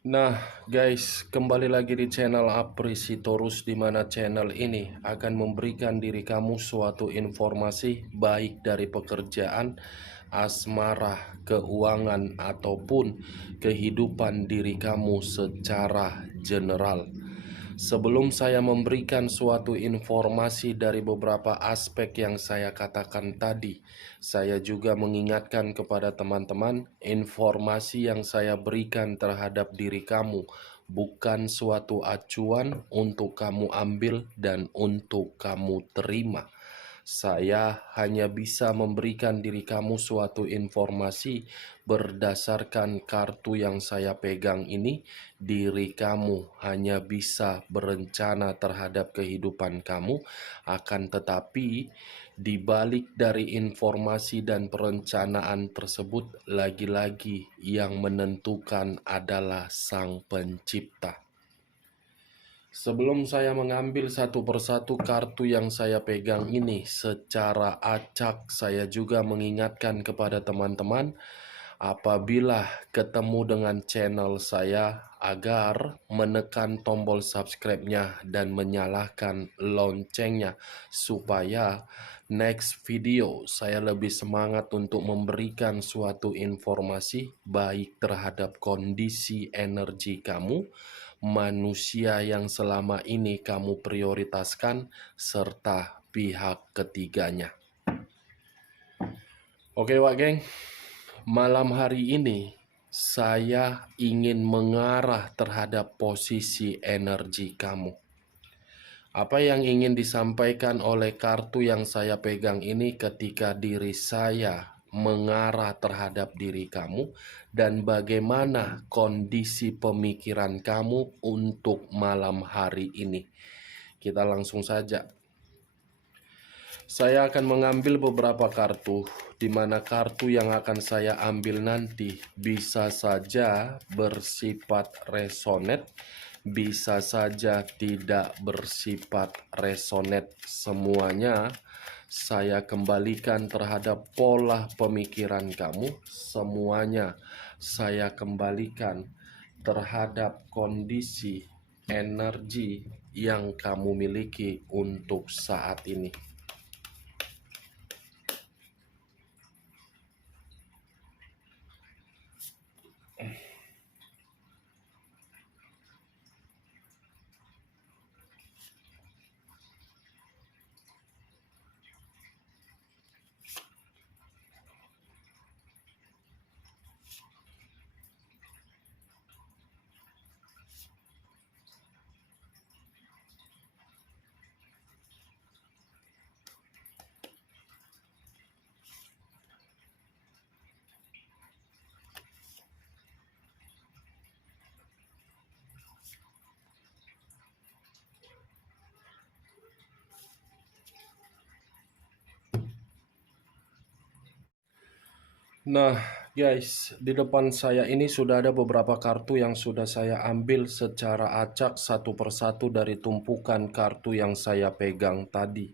Nah, guys, kembali lagi di channel Aprisitorus, di mana channel ini akan memberikan diri kamu suatu informasi baik dari pekerjaan, asmara, keuangan, ataupun kehidupan diri kamu secara general. Sebelum saya memberikan suatu informasi dari beberapa aspek yang saya katakan tadi, saya juga mengingatkan kepada teman-teman, informasi yang saya berikan terhadap diri kamu bukan suatu acuan untuk kamu ambil dan untuk kamu terima. Saya hanya bisa memberikan diri kamu suatu informasi berdasarkan kartu yang saya pegang ini. Diri kamu hanya bisa berencana terhadap kehidupan kamu, akan tetapi di balik dari informasi dan perencanaan tersebut, lagi-lagi yang menentukan adalah Sang Pencipta. Sebelum saya mengambil satu persatu kartu yang saya pegang ini secara acak, saya juga mengingatkan kepada teman-teman apabila ketemu dengan channel saya agar menekan tombol subscribe-nya dan menyalakan loncengnya supaya next video saya lebih semangat untuk memberikan suatu informasi baik terhadap kondisi energi kamu, manusia yang selama ini kamu prioritaskan, serta pihak ketiganya. Oke Wak Geng, malam hari ini saya ingin mengarah terhadap posisi energi kamu. Apa yang ingin disampaikan oleh kartu yang saya pegang ini ketika diri saya mengarah terhadap diri kamu dan bagaimana kondisi pemikiran kamu untuk malam hari ini. Kita langsung saja. Saya akan mengambil beberapa kartu, di mana kartu yang akan saya ambil nanti bisa saja bersifat resonet, bisa saja tidak bersifat resonet. Semuanya saya kembalikan terhadap pola pemikiran kamu, semuanya saya kembalikan terhadap kondisi energi yang kamu miliki untuk saat ini. Nah, guys, di depan saya ini sudah ada beberapa kartu yang sudah saya ambil secara acak satu persatu dari tumpukan kartu yang saya pegang tadi.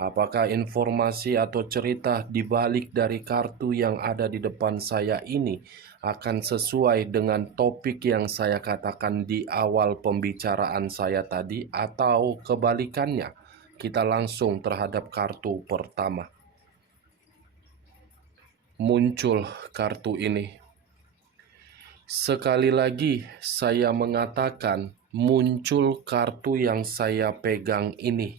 Apakah informasi atau cerita di balik dari kartu yang ada di depan saya ini akan sesuai dengan topik yang saya katakan di awal pembicaraan saya tadi, atau kebalikannya? Kita langsung terhadap kartu pertama. Muncul kartu ini. Sekali lagi saya mengatakan muncul kartu yang saya pegang ini.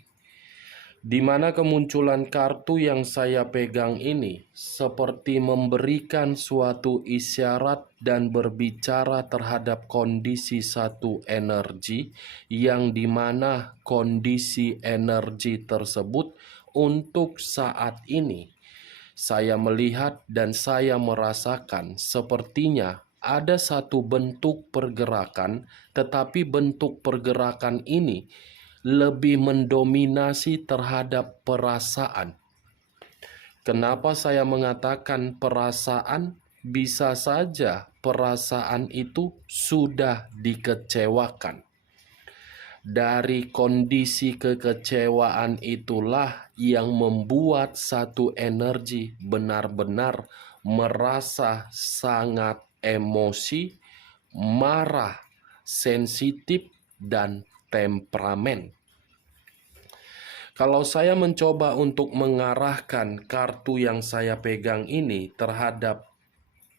Di mana kemunculan kartu yang saya pegang ini seperti memberikan suatu isyarat dan berbicara terhadap kondisi satu energi, yang dimana kondisi energi tersebut untuk saat ini saya melihat dan saya merasakan sepertinya ada satu bentuk pergerakan, tetapi bentuk pergerakan ini lebih mendominasi terhadap perasaan. Kenapa saya mengatakan perasaan? Bisa saja perasaan itu sudah dikecewakan. Dari kondisi kekecewaan itulah yang membuat satu energi benar-benar merasa sangat emosi, marah, sensitif, dan temperamen. Kalau saya mencoba untuk mengarahkan kartu yang saya pegang ini terhadap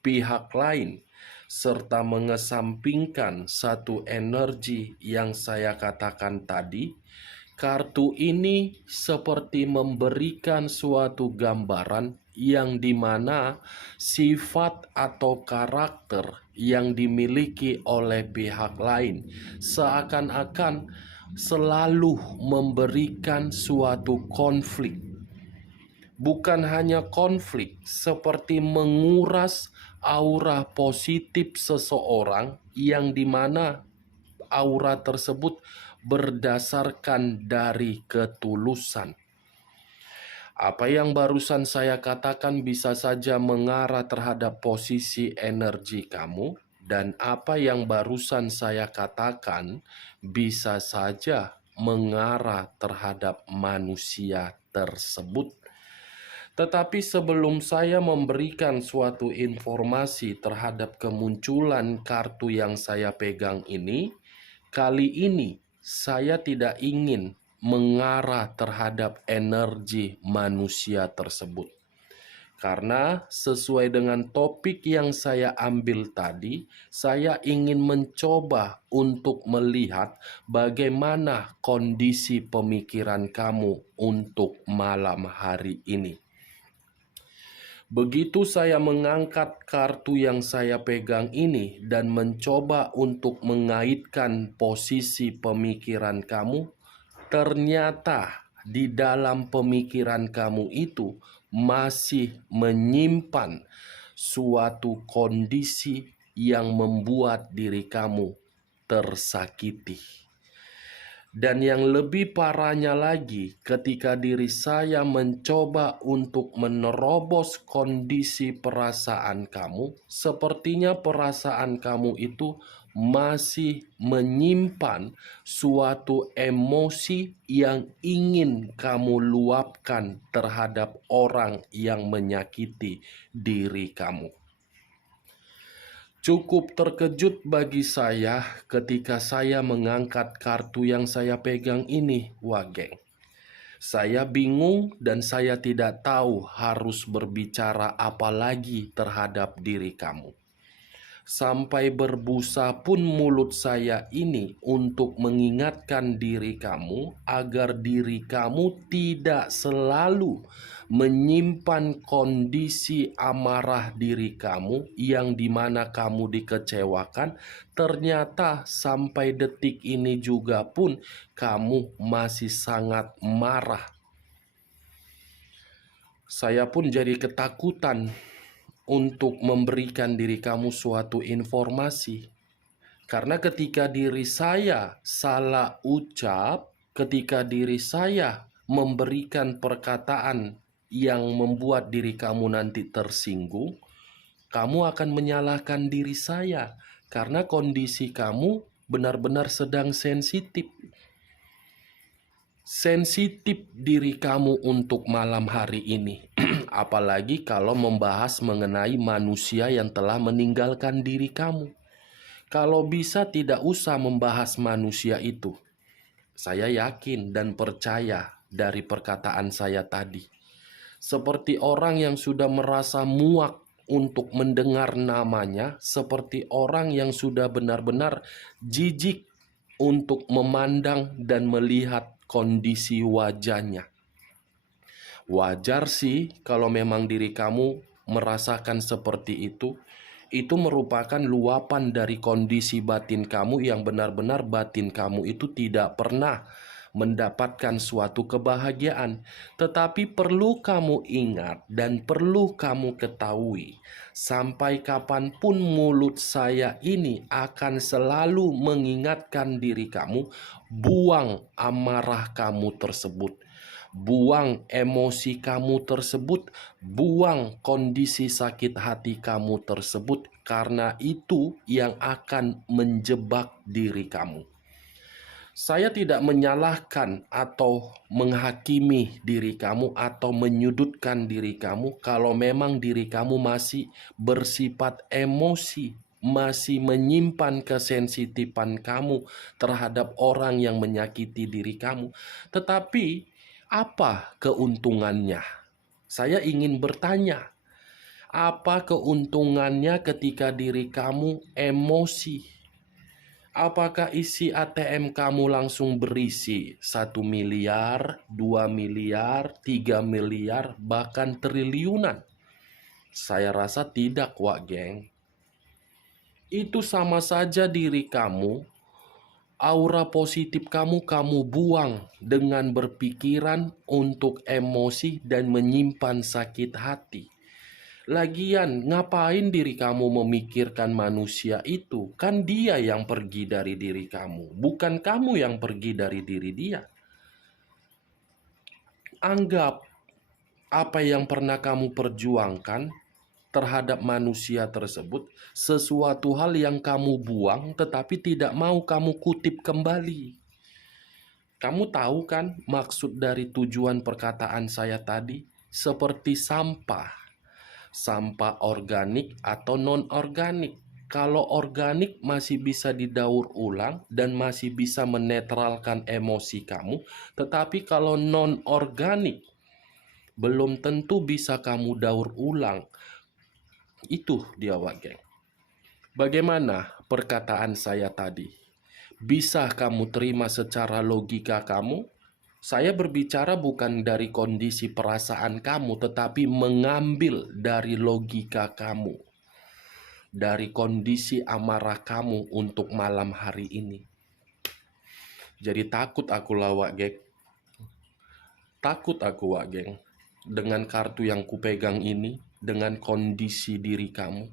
pihak lain, serta mengesampingkan satu energi yang saya katakan tadi, kartu ini seperti memberikan suatu gambaran yang dimana sifat atau karakter yang dimiliki oleh pihak lain seakan-akan selalu memberikan suatu konflik. Bukan hanya konflik, seperti menguras aura positif seseorang yang dimana aura tersebut berdasarkan dari ketulusan. Apa yang barusan saya katakan bisa saja mengarah terhadap posisi energi kamu, dan apa yang barusan saya katakan bisa saja mengarah terhadap manusia tersebut. Tetapi sebelum saya memberikan suatu informasi terhadap kemunculan kartu yang saya pegang ini, kali ini saya tidak ingin mengarah terhadap energi manusia tersebut. Karena sesuai dengan topik yang saya ambil tadi, saya ingin mencoba untuk melihat bagaimana kondisi pemikiran kamu untuk malam hari ini. Begitu saya mengangkat kartu yang saya pegang ini dan mencoba untuk mengaitkan posisi pemikiran kamu, ternyata di dalam pemikiran kamu itu masih menyimpan suatu kondisi yang membuat diri kamu tersakiti. Dan yang lebih parahnya lagi, ketika diri saya mencoba untuk menerobos kondisi perasaan kamu, sepertinya perasaan kamu itu masih menyimpan suatu emosi yang ingin kamu luapkan terhadap orang yang menyakiti diri kamu. Cukup terkejut bagi saya ketika saya mengangkat kartu yang saya pegang ini, Wageng. Saya bingung dan saya tidak tahu harus berbicara apa lagi terhadap diri kamu. Sampai berbusa pun mulut saya ini untuk mengingatkan diri kamu agar diri kamu tidak selalu menyimpan kondisi amarah diri kamu yang dimana kamu dikecewakan. Ternyata sampai detik ini juga pun kamu masih sangat marah. Saya pun jadi ketakutan untuk memberikan diri kamu suatu informasi. Karena ketika diri saya salah ucap, ketika diri saya memberikan perkataan yang membuat diri kamu nanti tersinggung, kamu akan menyalahkan diri saya karena kondisi kamu benar-benar sedang sensitif. Sensitif diri kamu untuk malam hari ini. Apalagi kalau membahas mengenai manusia yang telah meninggalkan diri kamu. Kalau bisa tidak usah membahas manusia itu. Saya yakin dan percaya dari perkataan saya tadi. Seperti orang yang sudah merasa muak untuk mendengar namanya, seperti orang yang sudah benar-benar jijik untuk memandang dan melihat kondisi wajahnya. Wajar sih kalau memang diri kamu merasakan seperti itu merupakan luapan dari kondisi batin kamu yang benar-benar batin kamu itu tidak pernah mendapatkan suatu kebahagiaan. Tetapi perlu kamu ingat dan perlu kamu ketahui, sampai kapanpun mulut saya ini akan selalu mengingatkan diri kamu, buang amarah kamu tersebut. Buang emosi kamu tersebut, buang kondisi sakit hati kamu tersebut, karena itu yang akan menjebak diri kamu. Saya tidak menyalahkan atau menghakimi diri kamu atau menyudutkan diri kamu kalau memang diri kamu masih bersifat emosi masih menyimpan kesensitifan kamu terhadap orang yang menyakiti diri kamu. Tetapi apa keuntungannya? Saya ingin bertanya, apa keuntungannya ketika diri kamu emosi? Apakah isi ATM kamu langsung berisi 1 miliar, 2 miliar, 3 miliar, bahkan triliunan? Saya rasa tidak, Wak Geng. Itu sama saja diri kamu, aura positif kamu buang dengan berpikiran untuk emosi dan menyimpan sakit hati. Lagian, ngapain diri kamu memikirkan manusia itu? Kan dia yang pergi dari diri kamu, bukan kamu yang pergi dari diri dia. Anggap apa yang pernah kamu perjuangkan terhadap manusia tersebut sesuatu hal yang kamu buang tetapi tidak mau kamu kutip kembali. Kamu tahu kan maksud dari tujuan perkataan saya tadi? Seperti sampah. Sampah organik atau non-organik. Kalau organik masih bisa didaur ulang dan masih bisa menetralkan emosi kamu, tetapi kalau non-organik belum tentu bisa kamu daur ulang. Itu dia, Wak Geng. Bagaimana perkataan saya tadi? Bisa kamu terima secara logika kamu? Saya berbicara bukan dari kondisi perasaan kamu, tetapi mengambil dari logika kamu, dari kondisi amarah kamu untuk malam hari ini. Jadi takut aku lah, Wak Geng. Takut aku, Wak Geng, dengan kartu yang kupegang ini, dengan kondisi diri kamu.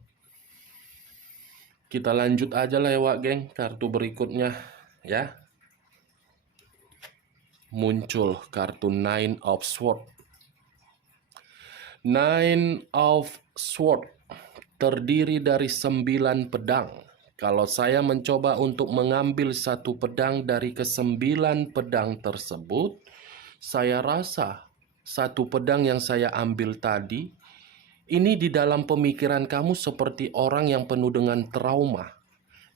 Kita lanjut aja lah ya, Wak Geng, kartu berikutnya ya. Muncul kartu Nine of Swords. Nine of Swords terdiri dari 9 pedang. Kalau saya mencoba untuk mengambil satu pedang dari ke-9 pedang tersebut, saya rasa satu pedang yang saya ambil tadi, ini di dalam pemikiran kamu seperti orang yang penuh dengan trauma.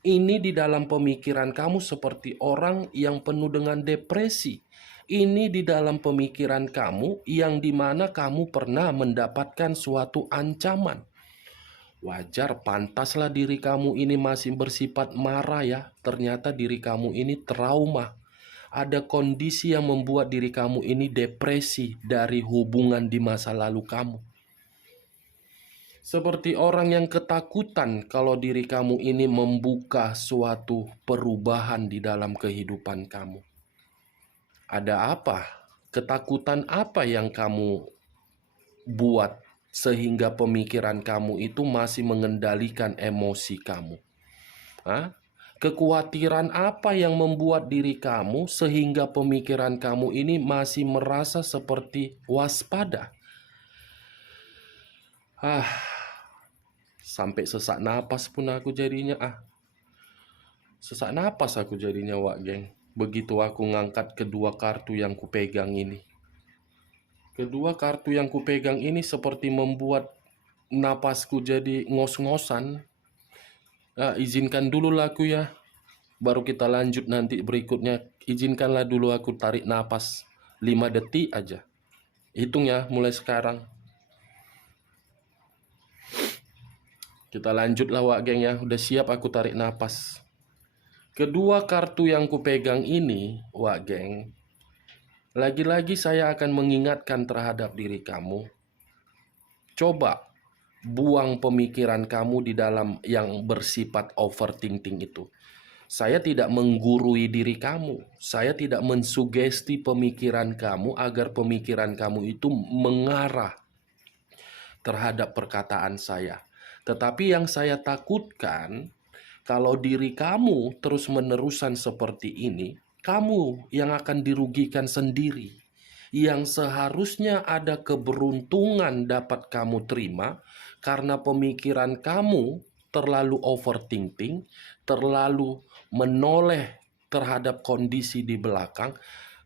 Ini di dalam pemikiran kamu seperti orang yang penuh dengan depresi. Ini di dalam pemikiran kamu yang dimana kamu pernah mendapatkan suatu ancaman. Wajar, pantaslah diri kamu ini masih bersifat marah ya. Ternyata diri kamu ini trauma. Ada kondisi yang membuat diri kamu ini depresi dari hubungan di masa lalu kamu. Seperti orang yang ketakutan kalau diri kamu ini membuka suatu perubahan di dalam kehidupan kamu. Ada apa? Ketakutan apa yang kamu buat sehingga pemikiran kamu itu masih mengendalikan emosi kamu? Hah? Kekhawatiran apa yang membuat diri kamu sehingga pemikiran kamu ini masih merasa seperti waspada? Sampai sesak napas pun aku jadinya. Sesak napas aku jadinya, Wak Geng. Begitu aku ngangkat kedua kartu yang kupegang ini. Kedua kartu yang kupegang ini seperti membuat napasku jadi ngos-ngosan. Izinkan dulu lah aku ya. Baru kita lanjut nanti berikutnya. Izinkanlah dulu aku tarik napas 5 detik aja. Hitung ya mulai sekarang. Kita lanjutlah, Wak Geng ya. Udah siap aku tarik napas. Kedua kartu yang kupegang ini, Wak Geng, lagi-lagi saya akan mengingatkan terhadap diri kamu. Coba buang pemikiran kamu di dalam yang bersifat overthinking itu. Saya tidak menggurui diri kamu. Saya tidak mensugesti pemikiran kamu agar pemikiran kamu itu mengarah terhadap perkataan saya. Tetapi yang saya takutkan, kalau diri kamu terus-menerusan seperti ini, kamu yang akan dirugikan sendiri. Yang seharusnya ada keberuntungan dapat kamu terima karena pemikiran kamu terlalu overthinking, terlalu menoleh terhadap kondisi di belakang.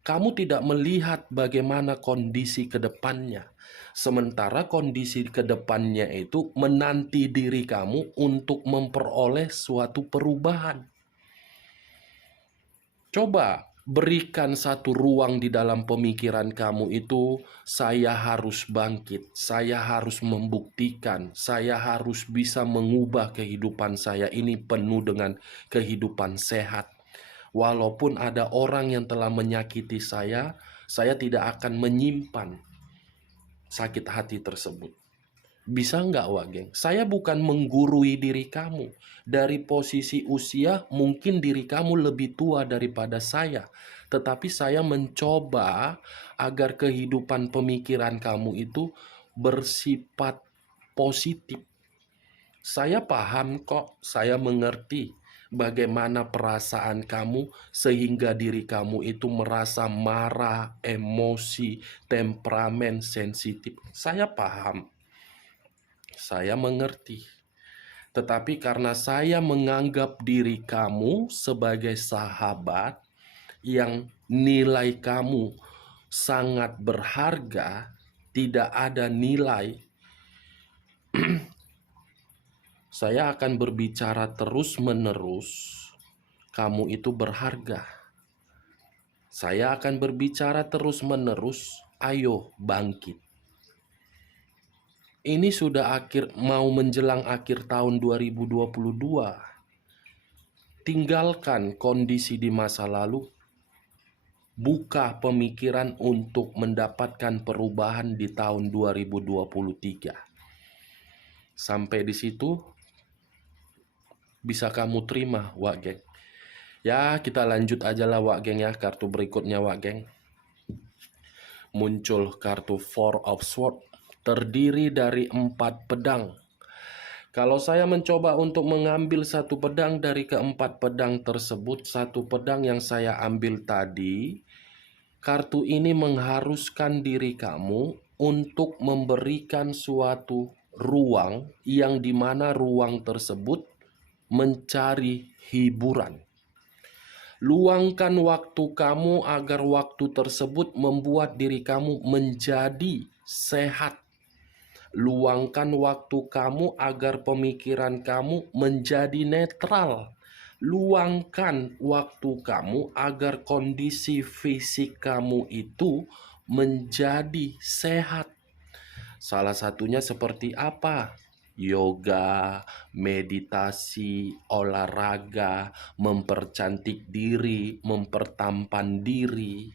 Kamu tidak melihat bagaimana kondisi ke depannya. Sementara kondisi ke depannya itu menanti diri kamu untuk memperoleh suatu perubahan. Coba berikan satu ruang di dalam pemikiran kamu itu, saya harus bangkit, saya harus membuktikan, saya harus bisa mengubah kehidupan saya ini penuh dengan kehidupan sehat. Walaupun ada orang yang telah menyakiti saya tidak akan menyimpan sakit hati tersebut. Bisa nggak, Wak Geng? Saya bukan menggurui diri kamu. Dari posisi usia, mungkin diri kamu lebih tua daripada saya. Tetapi saya mencoba agar kehidupan pemikiran kamu itu bersifat positif. Saya paham kok, saya mengerti bagaimana perasaan kamu sehingga diri kamu itu merasa marah, emosi, temperamen, sensitif. Saya paham, saya mengerti. Tetapi karena saya menganggap diri kamu sebagai sahabat yang nilai kamu sangat berharga, tidak ada nilai, saya akan berbicara terus-menerus. Kamu itu berharga. Saya akan berbicara terus-menerus. Ayo bangkit. Ini sudah mau menjelang akhir tahun 2022. Tinggalkan kondisi di masa lalu. Buka pemikiran untuk mendapatkan perubahan di tahun 2023. Sampai di situ bisa kamu terima, Wak Geng. Ya, kita lanjut aja lah, Wak Geng ya. Kartu berikutnya, Wak Geng. Muncul kartu Four of Swords, terdiri dari 4 pedang. Kalau saya mencoba untuk mengambil satu pedang dari keempat pedang tersebut, satu pedang yang saya ambil tadi, kartu ini mengharuskan diri kamu untuk memberikan suatu ruang yang dimana ruang tersebut mencari hiburan. Luangkan waktu kamu agar waktu tersebut membuat diri kamu menjadi sehat. Luangkan waktu kamu agar pemikiran kamu menjadi netral. Luangkan waktu kamu agar kondisi fisik kamu itu menjadi sehat. Salah satunya seperti apa? Yoga, meditasi, olahraga, mempercantik diri, mempertampan diri.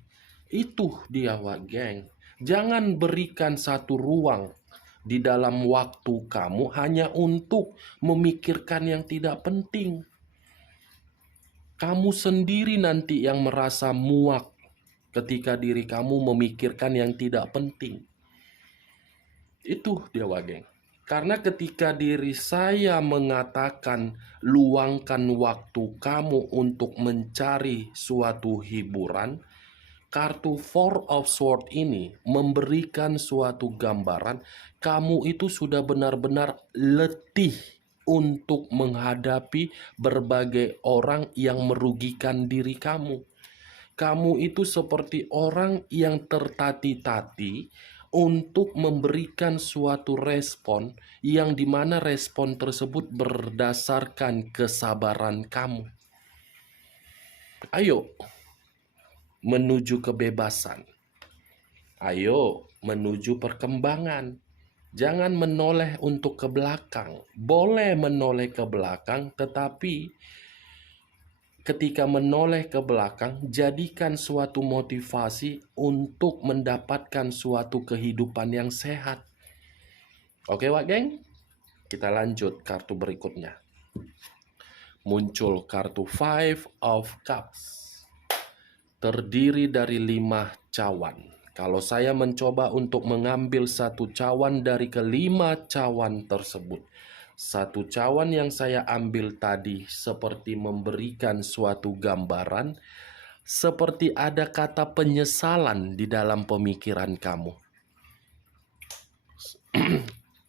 Itu dia, Wak Geng. Jangan berikan satu ruang di dalam waktu kamu hanya untuk memikirkan yang tidak penting. Kamu sendiri nanti yang merasa muak ketika diri kamu memikirkan yang tidak penting. Itu dia, Wak Geng. Karena ketika diri saya mengatakan luangkan waktu kamu untuk mencari suatu hiburan, kartu Four of Swords ini memberikan suatu gambaran kamu itu sudah benar-benar letih untuk menghadapi berbagai orang yang merugikan diri kamu. Kamu itu seperti orang yang tertati-tati untuk memberikan suatu respon yang dimana respon tersebut berdasarkan kesabaran kamu. Ayo menuju kebebasan. Ayo menuju perkembangan. Jangan menoleh untuk ke belakang. Boleh menoleh ke belakang, tetapi ketika menoleh ke belakang, jadikan suatu motivasi untuk mendapatkan suatu kehidupan yang sehat. Oke, Wak Geng? Kita lanjut kartu berikutnya. Muncul kartu Five of Cups. Terdiri dari 5 cawan. Kalau saya mencoba untuk mengambil satu cawan dari kelima cawan tersebut, satu cawan yang saya ambil tadi seperti memberikan suatu gambaran, seperti ada kata penyesalan di dalam pemikiran kamu.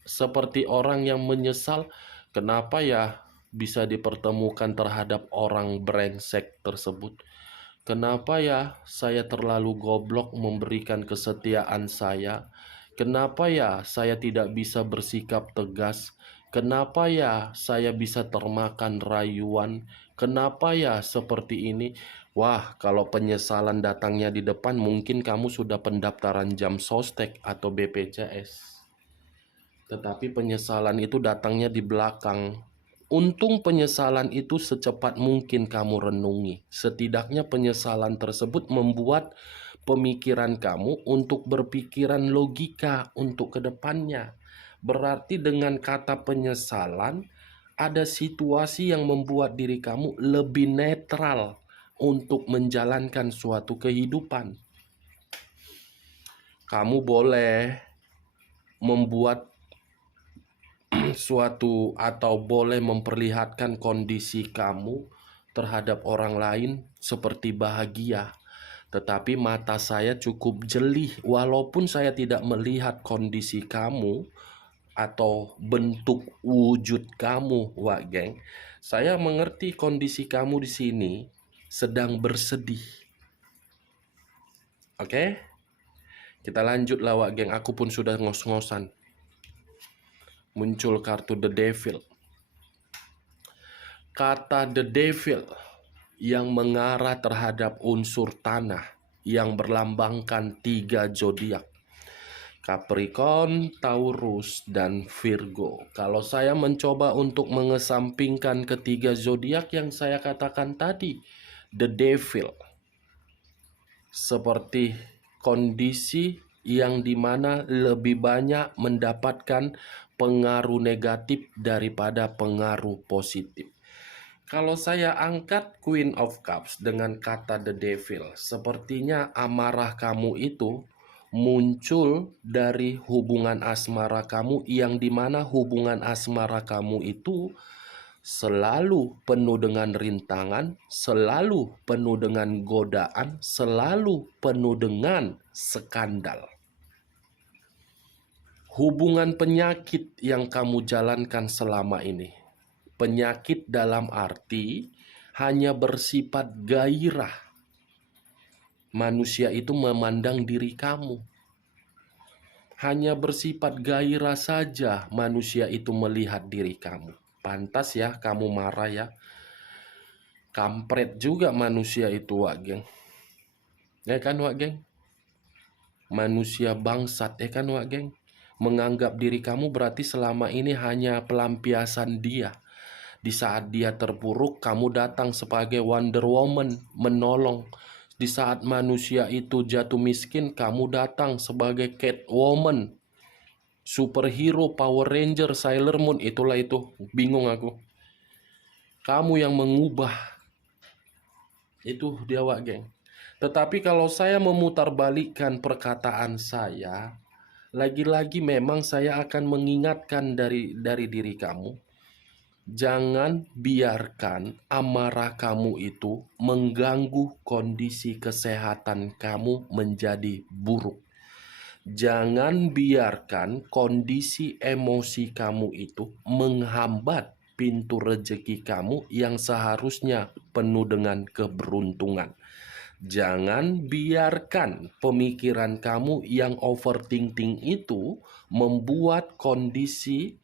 Seperti orang yang menyesal, kenapa ya bisa dipertemukan terhadap orang brengsek tersebut? Kenapa ya saya terlalu goblok memberikan kesetiaan saya? Kenapa ya saya tidak bisa bersikap tegas? Kenapa ya saya bisa termakan rayuan? Kenapa ya seperti ini? Wah, kalau penyesalan datangnya di depan, mungkin kamu sudah pendaftaran jam sostek atau BPJS. Tetapi penyesalan itu datangnya di belakang. Untung penyesalan itu secepat mungkin kamu renungi. Setidaknya penyesalan tersebut membuat pemikiran kamu untuk berpikiran logika untuk kedepannya. Berarti dengan kata penyesalan, ada situasi yang membuat diri kamu lebih netral untuk menjalankan suatu kehidupan. Kamu boleh membuat suatu atau boleh memperlihatkan kondisi kamu terhadap orang lain seperti bahagia, tetapi mata saya cukup jeli walaupun saya tidak melihat kondisi kamu atau bentuk wujud kamu, Wak Geng. Saya mengerti kondisi kamu di sini sedang bersedih. Oke? Kita lanjut lah, Wak Geng. Aku pun sudah ngos-ngosan. Muncul kartu The Devil. Kata The Devil yang mengarah terhadap unsur tanah yang berlambangkan 3 zodiak, Capricorn, Taurus, dan Virgo. Kalau saya mencoba untuk mengesampingkan ketiga zodiak yang saya katakan tadi, The Devil seperti kondisi yang dimana lebih banyak mendapatkan pengaruh negatif daripada pengaruh positif. Kalau saya angkat Queen of Cups dengan kata The Devil, sepertinya amarah kamu itu muncul dari hubungan asmara kamu, yang dimana hubungan asmara kamu itu selalu penuh dengan rintangan, selalu penuh dengan godaan, selalu penuh dengan skandal. Hubungan penyakit yang kamu jalankan selama ini, penyakit dalam arti hanya bersifat gairah. Manusia itu memandang diri kamu. Hanya bersifat gairah saja manusia itu melihat diri kamu. Pantas ya kamu marah ya. Kampret juga manusia itu, Wak Geng. Ya kan, Wak Geng? Manusia bangsat, ya kan, Wak Geng? Menganggap diri kamu berarti selama ini hanya pelampiasan dia. Di saat dia terpuruk, kamu datang sebagai Wonder Woman menolong. Di saat manusia itu jatuh miskin, kamu datang sebagai Catwoman, superhero, Power Ranger, Sailor Moon, itulah itu. Bingung aku. Kamu yang mengubah. Itu dia, Wak Geng. Tetapi kalau saya memutarbalikkan perkataan saya, lagi-lagi memang saya akan mengingatkan dari diri kamu. Jangan biarkan amarah kamu itu mengganggu kondisi kesehatan kamu menjadi buruk. Jangan biarkan kondisi emosi kamu itu menghambat pintu rezeki kamu yang seharusnya penuh dengan keberuntungan. Jangan biarkan pemikiran kamu yang overthinking itu membuat kondisi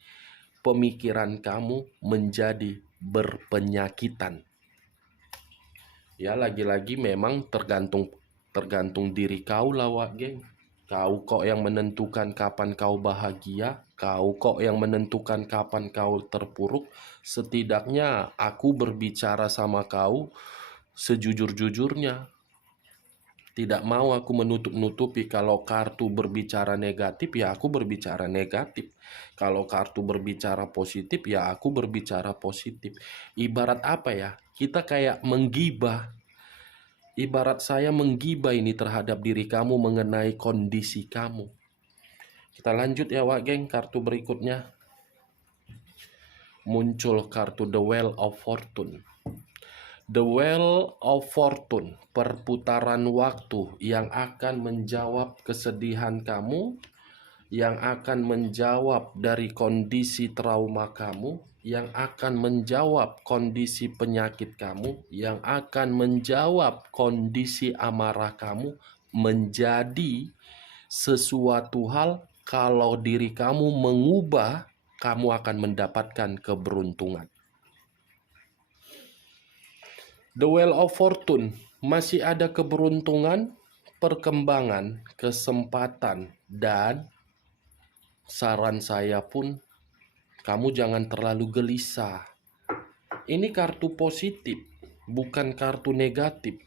pemikiran kamu menjadi berpenyakitan. Ya, lagi-lagi memang tergantung diri kau lah, Wak Geng. Kau kok yang menentukan kapan kau bahagia, kau kok yang menentukan kapan kau terpuruk. Setidaknya aku berbicara sama kau sejujur-jujurnya. Tidak mau aku menutup-nutupi. Kalau kartu berbicara negatif, ya aku berbicara negatif. Kalau kartu berbicara positif, ya aku berbicara positif. Ibarat apa ya? Kita kayak menggibah. Ibarat saya menggibah ini terhadap diri kamu mengenai kondisi kamu. Kita lanjut ya, Wak Geng, kartu berikutnya. Muncul kartu The Wheel of Fortune. The Wheel of Fortune, perputaran waktu yang akan menjawab kesedihan kamu, yang akan menjawab dari kondisi trauma kamu, yang akan menjawab kondisi penyakit kamu, yang akan menjawab kondisi amarah kamu menjadi sesuatu hal. Kalau diri kamu mengubah, kamu akan mendapatkan keberuntungan. The Wheel of Fortune, masih ada keberuntungan, perkembangan, kesempatan, dan saran saya pun, kamu jangan terlalu gelisah. Ini kartu positif, bukan kartu negatif.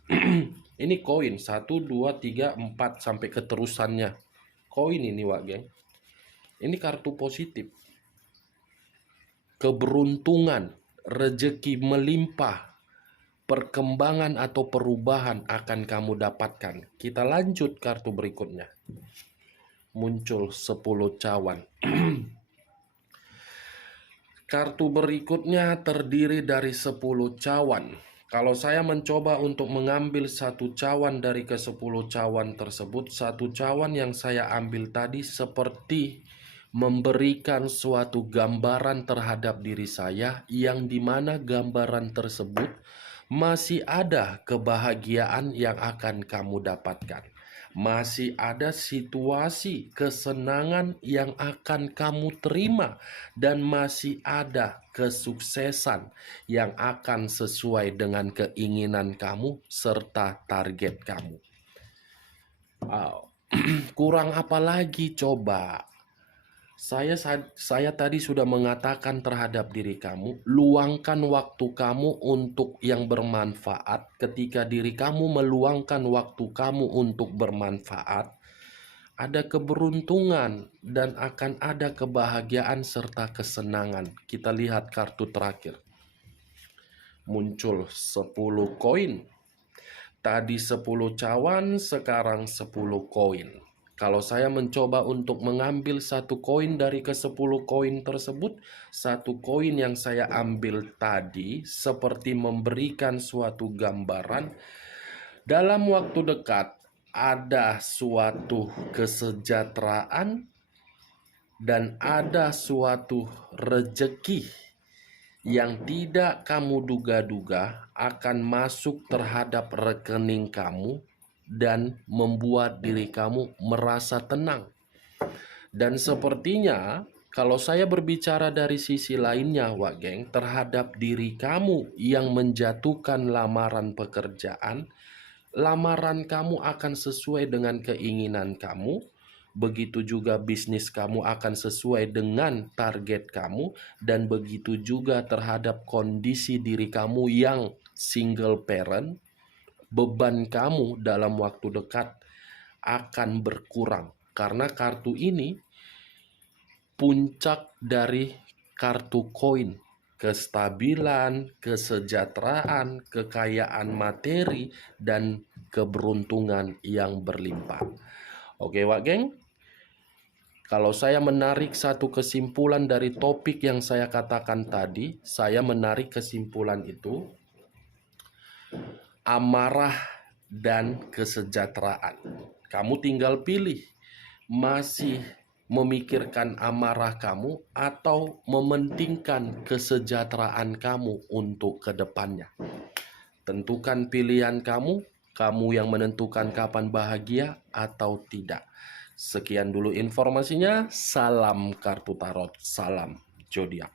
Ini koin 1, 2, 3, 4 sampai keterusannya. Koin ini, Wak Geng. Ini kartu positif. Keberuntungan, rezeki melimpah, perkembangan atau perubahan akan kamu dapatkan. Kita lanjut kartu berikutnya. Muncul 10 cawan. Kartu berikutnya terdiri dari 10 cawan. Kalau saya mencoba untuk mengambil satu cawan dari ke-10 cawan tersebut, satu cawan yang saya ambil tadi seperti memberikan suatu gambaran terhadap diri saya, yang dimana gambaran tersebut masih ada kebahagiaan yang akan kamu dapatkan. Masih ada situasi kesenangan yang akan kamu terima, dan masih ada kesuksesan yang akan sesuai dengan keinginan kamu serta target kamu. Kurang apa lagi coba? Saya tadi sudah mengatakan terhadap diri kamu, luangkan waktu kamu untuk yang bermanfaat. Ketika diri kamu meluangkan waktu kamu untuk bermanfaat, ada keberuntungan dan akan ada kebahagiaan serta kesenangan. Kita lihat kartu terakhir. Muncul 10 koin. Tadi 10 cawan, sekarang 10 koin. Kalau saya mencoba untuk mengambil satu koin dari ke-10 koin tersebut, satu koin yang saya ambil tadi seperti memberikan suatu gambaran. Dalam waktu dekat ada suatu kesejahteraan dan ada suatu rezeki yang tidak kamu duga-duga akan masuk terhadap rekening kamu dan membuat diri kamu merasa tenang. Dan sepertinya kalau saya berbicara dari sisi lainnya, Wak Geng, terhadap diri kamu yang menjatuhkan lamaran pekerjaan, lamaran kamu akan sesuai dengan keinginan kamu. Begitu juga bisnis kamu akan sesuai dengan target kamu. Dan begitu juga terhadap kondisi diri kamu yang single parent, beban kamu dalam waktu dekat akan berkurang. Karena kartu ini puncak dari kartu koin. Kestabilan, kesejahteraan, kekayaan materi, dan keberuntungan yang berlimpah. Oke, Wak Geng. Kalau saya menarik satu kesimpulan dari topik yang saya katakan tadi, saya menarik kesimpulan itu, amarah dan kesejahteraan. Kamu tinggal pilih, masih memikirkan amarah kamu atau mementingkan kesejahteraan kamu untuk kedepannya. Tentukan pilihan kamu, kamu yang menentukan kapan bahagia atau tidak. Sekian dulu informasinya, salam kartu tarot, salam zodiak.